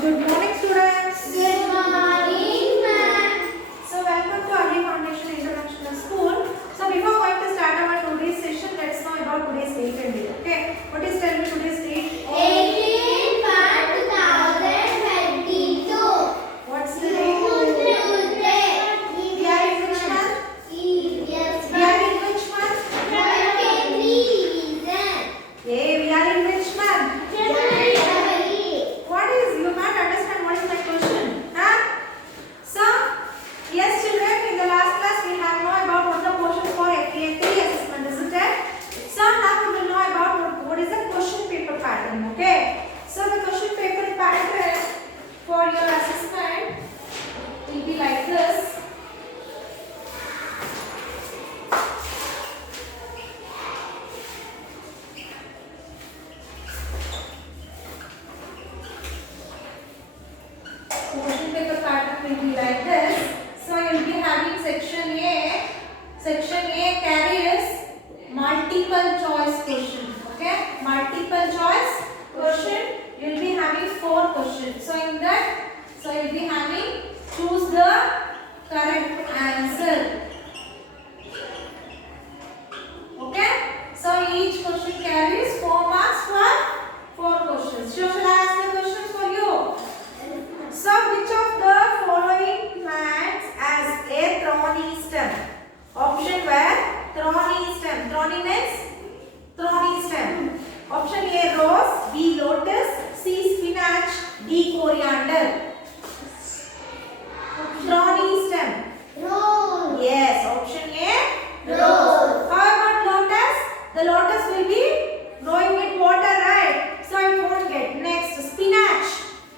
Good morning, students. Good morning, ma'am. So, welcome to Agri Foundation International School. So, before going to start our today's session, let's know about today's date and day. Okay, what is tell me today's date? 18/1/2022. What's the date? Tuesday. We are in which month? Yes, We are in which month? Yeah, we are in which month? What is you might understand what is my question? Huh? So, yes, children, in the last class we have know about what the questions for FEA3 assessment, isn't it? So now we will know about what is the question paper pattern. Okay. So the question paper pattern for your assessment will be like this. Question paper pattern will be like this. So you will be having section A. Section A carries multiple choice question. Okay, multiple choice question. You will be having 4 questions. So in that, so you will be having choose the correct answer. Okay. So each question carries 4 marks for 4 questions. So shall I ask the questions for you? So, which of the following plants has a thorny stem? Option where thorny stem. Thorny means thorny stem. Option A rose, B lotus, C spinach, D coriander. Thorny stem. Yes, option A rose. How about lotus? The lotus will be growing with water, right? So it won't get. Next, spinach.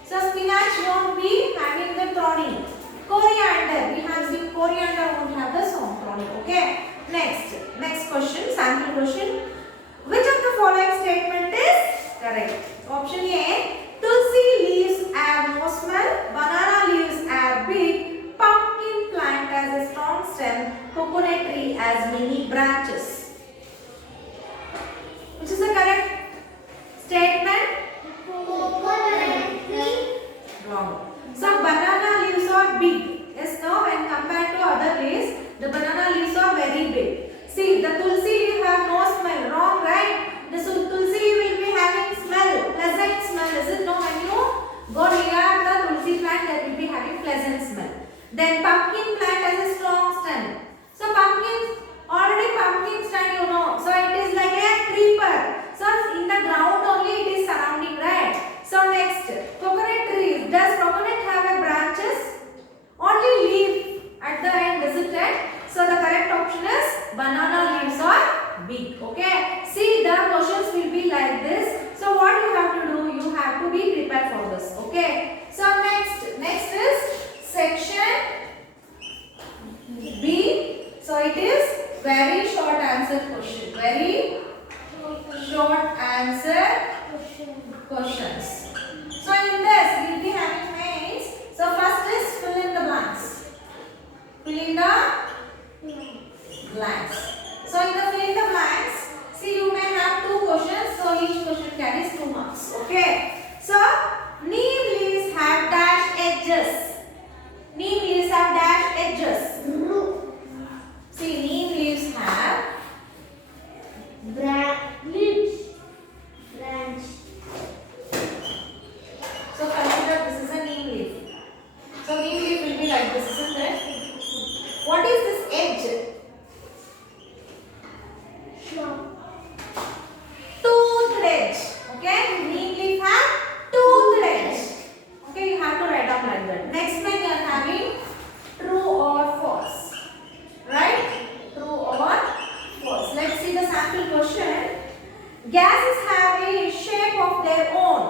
So spinach won't be having the thorny. Coriander, we have seen coriander won't have the thorny. Okay. Next question, sample question. Which of the following statement is correct? Option A, tulsi leaves have no smell, banana leaves are big, pumpkin plant has a strong stem, coconut tree has many branches. Which is the correct statement? Wrong. So banana leaves are big. Yes, no. When compared to other leaves, the banana leaves are very big. See, the tulsi leaf have no smell. Wrong, right? The tulsi will be having smell, pleasant smell. Is it no? When you go near the tulsi plant, that will be having pleasant smell. Then pumpkin plant has a strong stem. So pumpkin stand, you know. So it is like a creeper. So in the ground only it is surrounding, right? So next, coconut trees. Does coconut have a branches? Only leaf at the end, isn't it? So the correct option is banana leaves are big. Okay. See, the questions will be like this. So what you have to do? You have to be prepared for this. Okay. So next is section B. So it is very short answer question. Very short answer questions. So in this we will be having mains. So first is fill in the blanks. Fill in the blanks. So in the fill in the blanks, see you may have 2 questions. So each question carries 2 marks. Okay. So neem leaves have dash edges. Neem leaves have dash edges. See, neem leaves have Branch. So consider this is a neem leaf. So neem leaf will be like this, isn't it? What is this edge? Toothed edge. Okay, neem leaf have toothed edge. Okay, you have to write down like that. Next one you are having true or false. Right? True or false. Let's see the sample question. Gases have a shape of their own.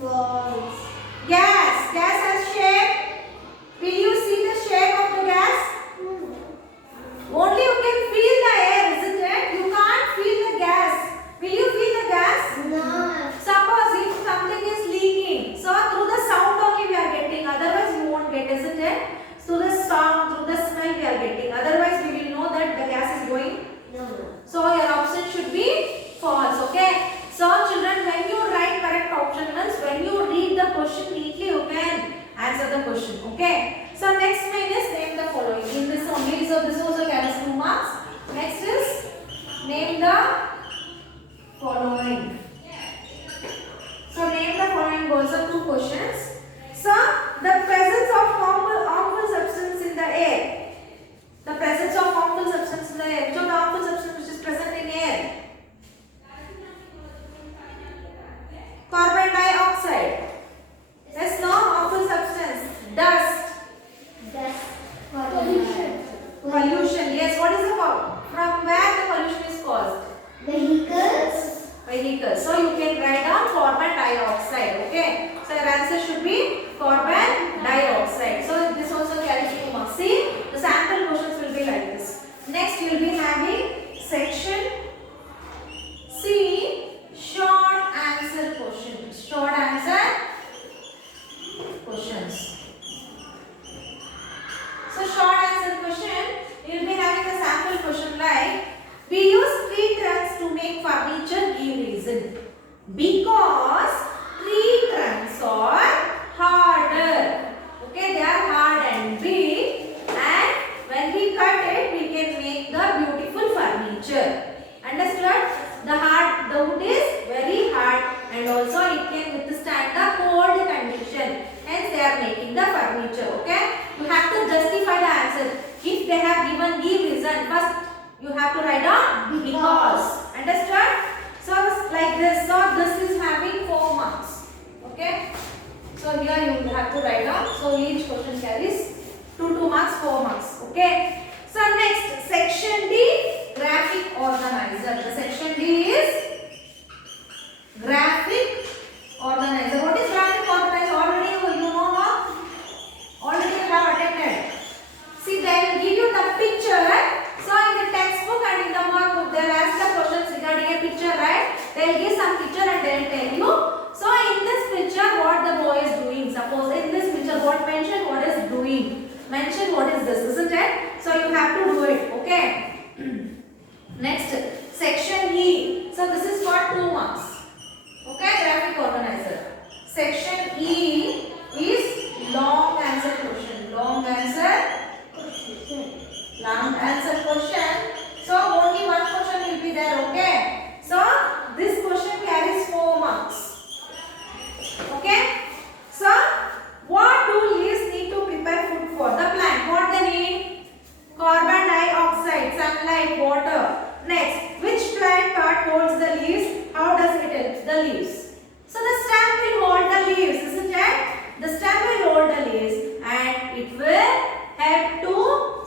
False. Gas has shape. Will you see the shape of the gas? Only you can feel the air, isn't it? You can't feel the gas. Will you feel the gas? No. Suppose if something is leaking, so through the sound only we are getting. Otherwise you won't get, isn't it? Through the sound, through the smell we are getting. Otherwise we will know that the gas is going. No. So your option should be false. Okay. So children, when you write correct option means when questions. So, the presence of harmful substance in the air. The presence of harmful substance in the air. Which of the harmful substance which is present in air? Carbon dioxide. Yes, no harmful substance. Dust. Dust. Pollution. Pollution. Yes, what is the from where the pollution is caused? Vehicles. Vehicles. So you can write down carbon dioxide. Okay. So your answer should be carbon dioxide. So this also carries 2 marks. See, the sample questions will be like this. Next, you will be having section C, short answer questions. Short answer questions. So short answer question, you will be having a sample question like, we use tree trunks to make furniture. Give reason. Because tree trunks are harder. Okay, they are hard and big, and when we cut it, we can make the beautiful furniture. Understood? The wood is very hard, and also it can withstand the cold condition. Hence, they are making the furniture. Okay? You have to justify the answer. If they have given give reason, first you have to write down because. Understood? So like this. So this is having 4 marks. Okay? So here you have to write down. So each question carries 2 marks, 4 marks. Okay? So next, section D, graphic organizer. The section D is graphic organizer. What is graphic organizer? Already you know now? Already you have attended. See, they will give you the picture. So in the textbook and in the workbook, they will ask the questions regarding a picture, right? They will give some picture and they will tell you. So in this picture, what the boy is doing. Suppose in this picture, what mention, what is doing. Mention what is this, isn't it? So you have to do it, okay? Next, section E. So this is for 2 marks. Okay, graphic organizer. Section E is long answer question. Long answer question. So only one question will be there, okay? So this question carries 4 marks. Okay? So what do leaves need to prepare food for the plant? What they need? Carbon dioxide, sunlight, water. Next, which plant part holds the leaves? How does it help the leaves? So the stem will hold the leaves, isn't it? The stem will hold the leaves and it will help to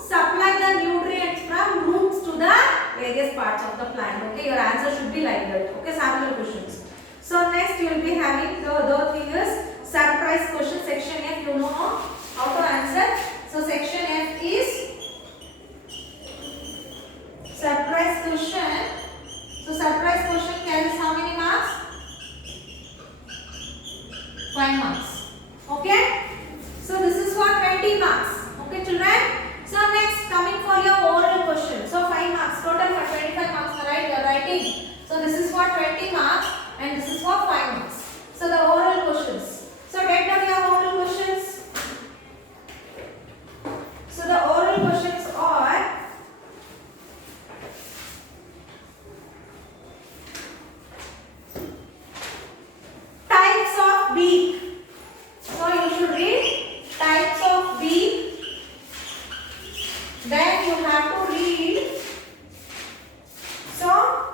supply the nutrients from roots to the various parts of the plant. Okay, your answer should be like that. Okay, sample questions. So next you will be having the thing is surprise question. Section F, you know how to answer. So section F is surprise question. So surprise question carries how many marks? 5 marks. Okay. So this is for 20 marks. Okay, children. So next, coming for your oral question. So 5 marks total for 25 marks. Right? You are writing. So this is for 20 marks and this is for 5 marks. So the oral questions. So write down your oral questions. So the oral questions are types of beak. So you should read types of beak. Then you have to read so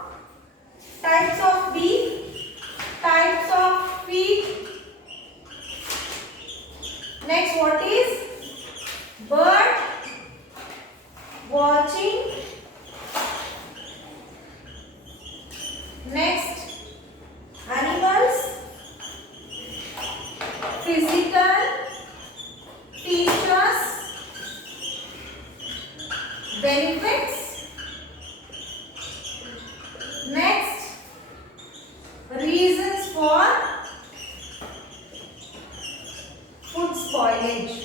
types of beak, types of feet. Next, what is bird watching. Next, animals, physical features, benefits. Next, reasons for food spoilage.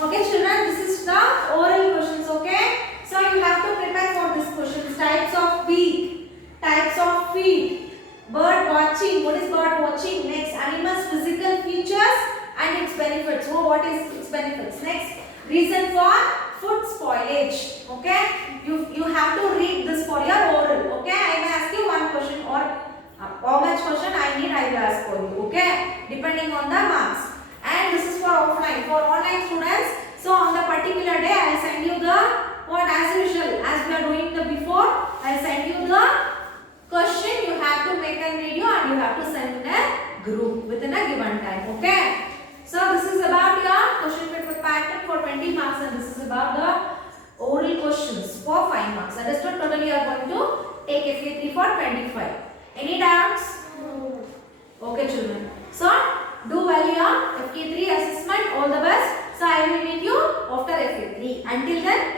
Okay, children, this is the oral questions. Okay, so you have to prepare for this questions. Types of beak, types of feet, bird watching. What is bird watching? Next, animals' physical features and its benefits. So what is its benefits? Next, reason for food spoilage. Okay, you have to read this for your oral. Okay, I may ask you one question or have to send in a group within a given time. Okay. So this is about your question paper pattern for 20 marks, and this is about the oral questions for 5 marks. Understood? Totally you are going to take FA3 for 25. Any doubts? No. Okay children. So do well your FK3 assessment. All the best. So I will meet you after FA3. Until then,